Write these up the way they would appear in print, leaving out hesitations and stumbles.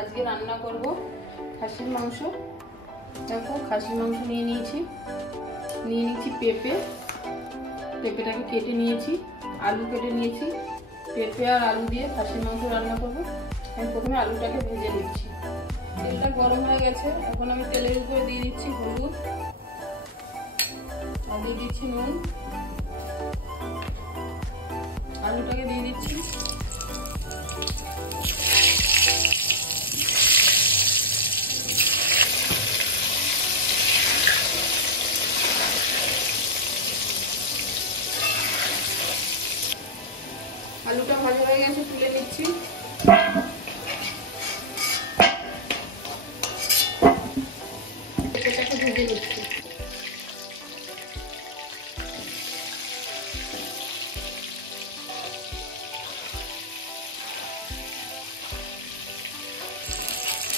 আজকে রান্না করব খাসির মাংস। দেখো খাসির মাংস নিয়ে নিচ্ছি পেঁপেটাকে কেটে নিয়েছি, আলু কেটে নিয়েছি। পেঁপে আর আলু দিয়ে খাসির মাংস রান্না করব। আমি প্রথমে আলুটাকে ভেজে নিচ্ছি। তেলটা গরম হয়ে গেছে, এখন আমি তেলের উপরে দিয়ে দিচ্ছি হলুদ আর দিয়ে দিচ্ছি নুন। আলুটাকে দিয়ে দিচ্ছি। আলুটা ভাজা হয়ে গেছে, তুলে নিচ্ছি। এটাকে ভেজে নিচ্ছি।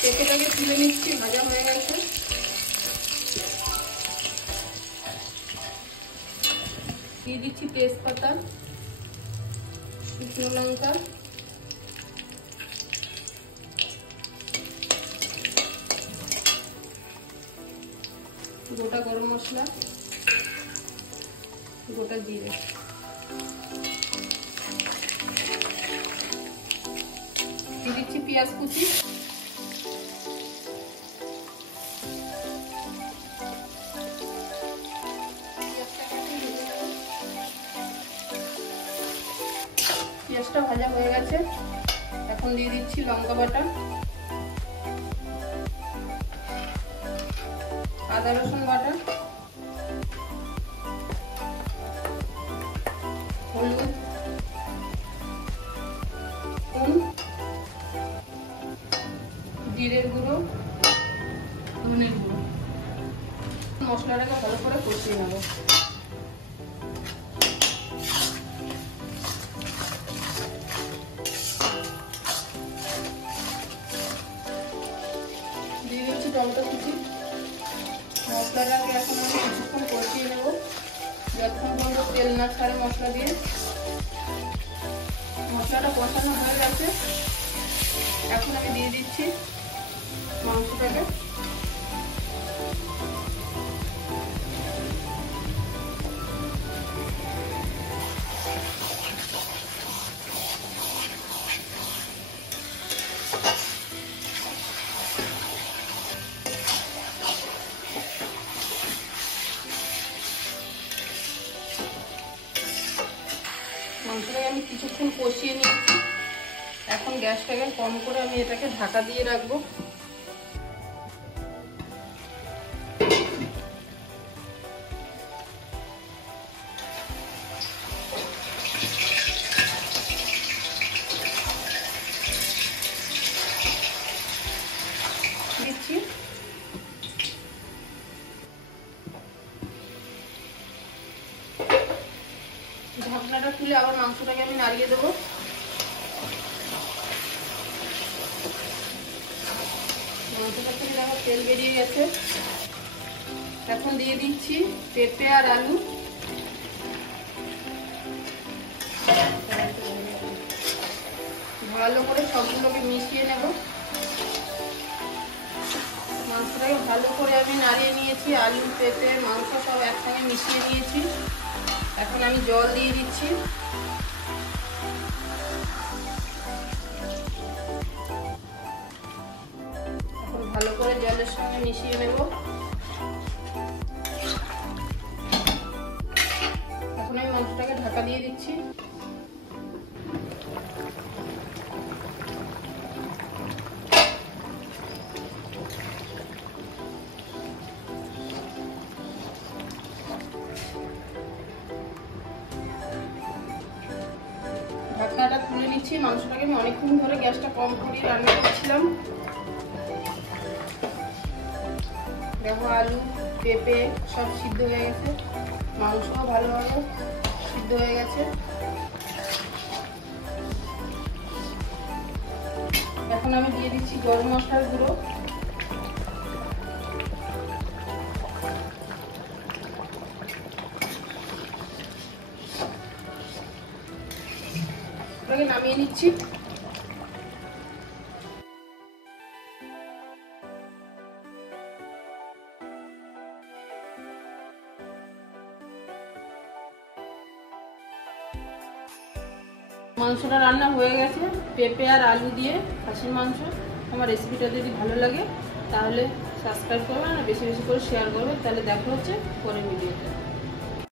পেঁপেটাকে তুলে নিচ্ছি, ভাজা হয়ে গেছে। দিয়ে দিচ্ছি তেজপাতা, শুকনো লঙ্কা, গোটা গরম মশলা, গোটা জিরে। দিয়ে দিচ্ছি পেঁয়াজ কুচি। পেঁয়াজটা ভাজা হয়ে গেছে, এখন দিয়ে দিচ্ছি লঙ্কা বাটা, আদা রসুন বাটা, হলুদ, নুন, জিরের গুঁড়ো, ধনের গুঁড়ো। মশলাটাকে ভালো করে কষিয়ে নেব। দিয়ে দিচ্ছি টমেটো কুচি। মশলাটাকে এখন আমি কিছুক্ষণ কষিয়ে নেব, যতক্ষণ পর্যন্ত তেল না ছাড়ে মশলা দিয়ে। মশলাটা কষানো হয়ে গেছে, এখন আমি দিয়ে দিচ্ছি মাংসটাকে। মাংসটাকে আমি কিছুক্ষণ কষিয়ে নিয়েছি, এখন গ্যাসটাকে কম করে আমি এটাকে ঢাকা দিয়ে রাখবো। দিচ্ছি ঢাকনাটা খুলে আবার মাংসটাকে আমি নাড়িয়ে দেবো। মাংসটা থেকে দেখো তেল বেরিয়ে গেছে, এখন দিয়ে দিচ্ছি পেঁপে আর আলু। ভালো করে সবগুলোকে মিশিয়ে নেব। মাংসটাকে ভালো করে আমি নাড়িয়ে নিয়েছি, আলু পেঁপে মাংস সব একসঙ্গে মিশিয়ে নিয়েছি। এখন আমি জল দিয়ে দিচ্ছি। এখন ভালো করে জলের সঙ্গে মিশিয়ে নেব। এখন আমি মাংসটাকে ঢাকা দিয়ে দিচ্ছি। ঢাকনাটা খুলে নিচ্ছি। মাংসটাকে আমি অনেকক্ষণ ধরে গ্যাসটা কম করে রান্না করছিলাম। দেখো আলু পেঁপে সব সিদ্ধ হয়ে গেছে, মাংসও ভালোভাবে সিদ্ধ হয়ে গেছে। এখন আমি দিয়ে দিচ্ছি গরম মশলার গুঁড়ো, নামিয়ে নিচ্ছি। মাংসটা রান্না হয়ে গেছে, পেঁপে আর আলু দিয়ে খাসির মাংস। আমার রেসিপিটা যদি ভালো লাগে তাহলে সাবস্ক্রাইব করবেন আর বেশি বেশি করে শেয়ার করবেন। তাহলে দেখা হচ্ছে পরের ভিডিওতে।